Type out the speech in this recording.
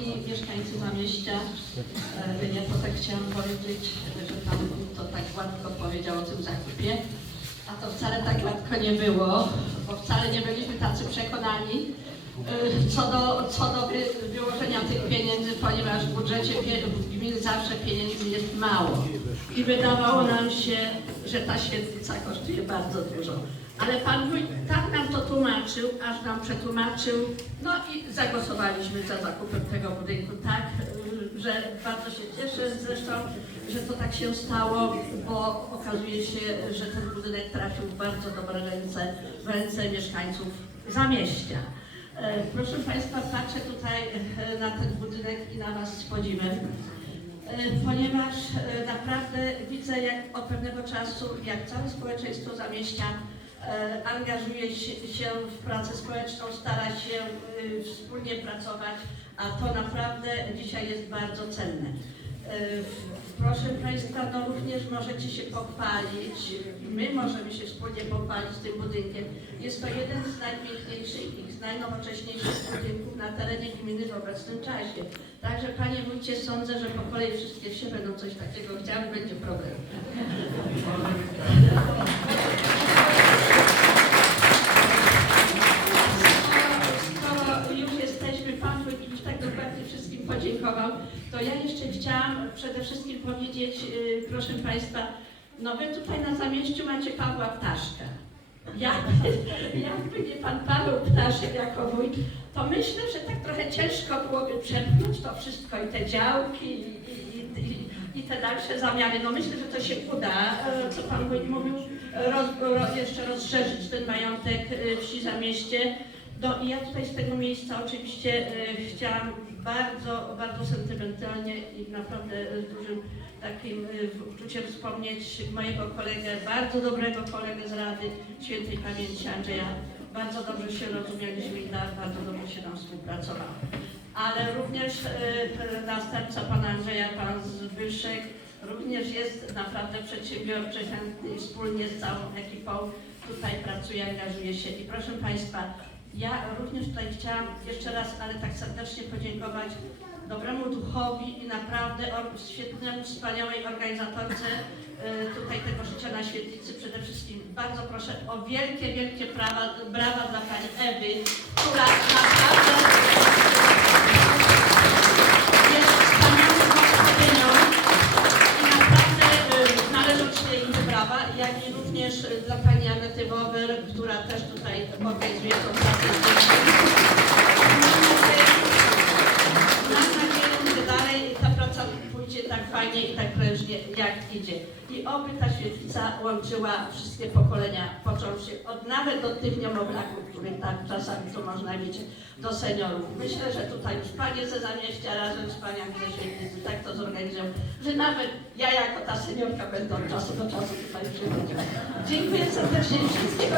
Szanowni mieszkańcy Zamieścia, e, ja to tak chciałam powiedzieć, że Pan to tak gładko powiedział o tym zakupie, a to wcale tak gładko nie było, bo wcale nie byliśmy tacy przekonani co do, co do wy, wyłożenia tych pieniędzy, ponieważ w budżecie gminy zawsze pieniędzy jest mało i wydawało nam się, że ta świetlica kosztuje bardzo dużo. Ale Pan Wójt tak nam to tłumaczył, aż nam przetłumaczył, no i zagłosowaliśmy za zakupem tego budynku, tak, y, że bardzo się cieszę zresztą, że to tak się stało, bo okazuje się, że ten budynek trafił w bardzo dobre ręce, w ręce mieszkańców Zamieścia. E, Proszę Państwa, patrzę tutaj e, na ten budynek i na Was z podziwem. E, ponieważ naprawdę widzę jak od pewnego czasu, jak całe społeczeństwo zamieścia angażuje się w pracę społeczną, stara się wspólnie pracować, a to naprawdę dzisiaj jest bardzo cenne. Proszę Państwa, no również możecie się pochwalić, my możemy się wspólnie pochwalić tym budynkiem. Jest to jeden z najpiękniejszych i najnowocześniejszych budynków na terenie gminy w obecnym czasie. Także Panie Wójcie, sądzę, że po kolei wszystkie wsie będą coś takiego chciały, będzie problem. Podziękował, to ja jeszcze chciałam przede wszystkim powiedzieć, yy, proszę Państwa, no Wy tutaj na Zamieściu macie Pawła Ptaszka. Jakby, jakby nie Pan Paweł Ptaszek jako wójt, to myślę, że tak trochę ciężko byłoby przepchnąć to wszystko i te działki i, i, i, i te dalsze zamiany. No myślę, że to się uda, e, co Pan wójt mówił, roz, ro, jeszcze rozszerzyć ten majątek e, wsi Zamieście. No i ja tutaj z tego miejsca oczywiście e, chciałam bardzo, bardzo sentymentalnie i naprawdę z dużym takim e, uczuciem wspomnieć mojego kolegę, bardzo dobrego kolegę z Rady Świętej Pamięci Andrzeja. Bardzo dobrze się rozumieliśmy i na- bardzo dobrze się nam współpracowało. Ale również e, następca pana Andrzeja, pan Zbyszek, również jest naprawdę przedsiębiorczy, chętny i wspólnie z całą ekipą tutaj pracuje, angażuje się. I proszę Państwa, ja również tutaj chciałam jeszcze raz, ale tak serdecznie podziękować dobremu duchowi i naprawdę świetnemu, wspaniałej organizatorce e, tutaj tego życia na świetlicy. Przede wszystkim bardzo proszę o wielkie, wielkie brawa, brawa dla Pani Ewy, która naprawdę brawa, jak i również dla Pani Anety Wower, która też tutaj organizuje tą pracę Mam nadzieję, że dalej ta praca pójdzie tak fajnie i tak prężnie, jak idzie. I oby ta świetlica łączyła wszystkie pokolenia, począwszy od nawet od tych niemowlaków, których tam czasami to można widzieć, do seniorów. Myślę, że tutaj już panie ze zamieścia razem z paniami ze że nawet ja jako ta seniorka będę od czasu do czasu tutaj przychodziła. Dziękuję serdecznie dobrego.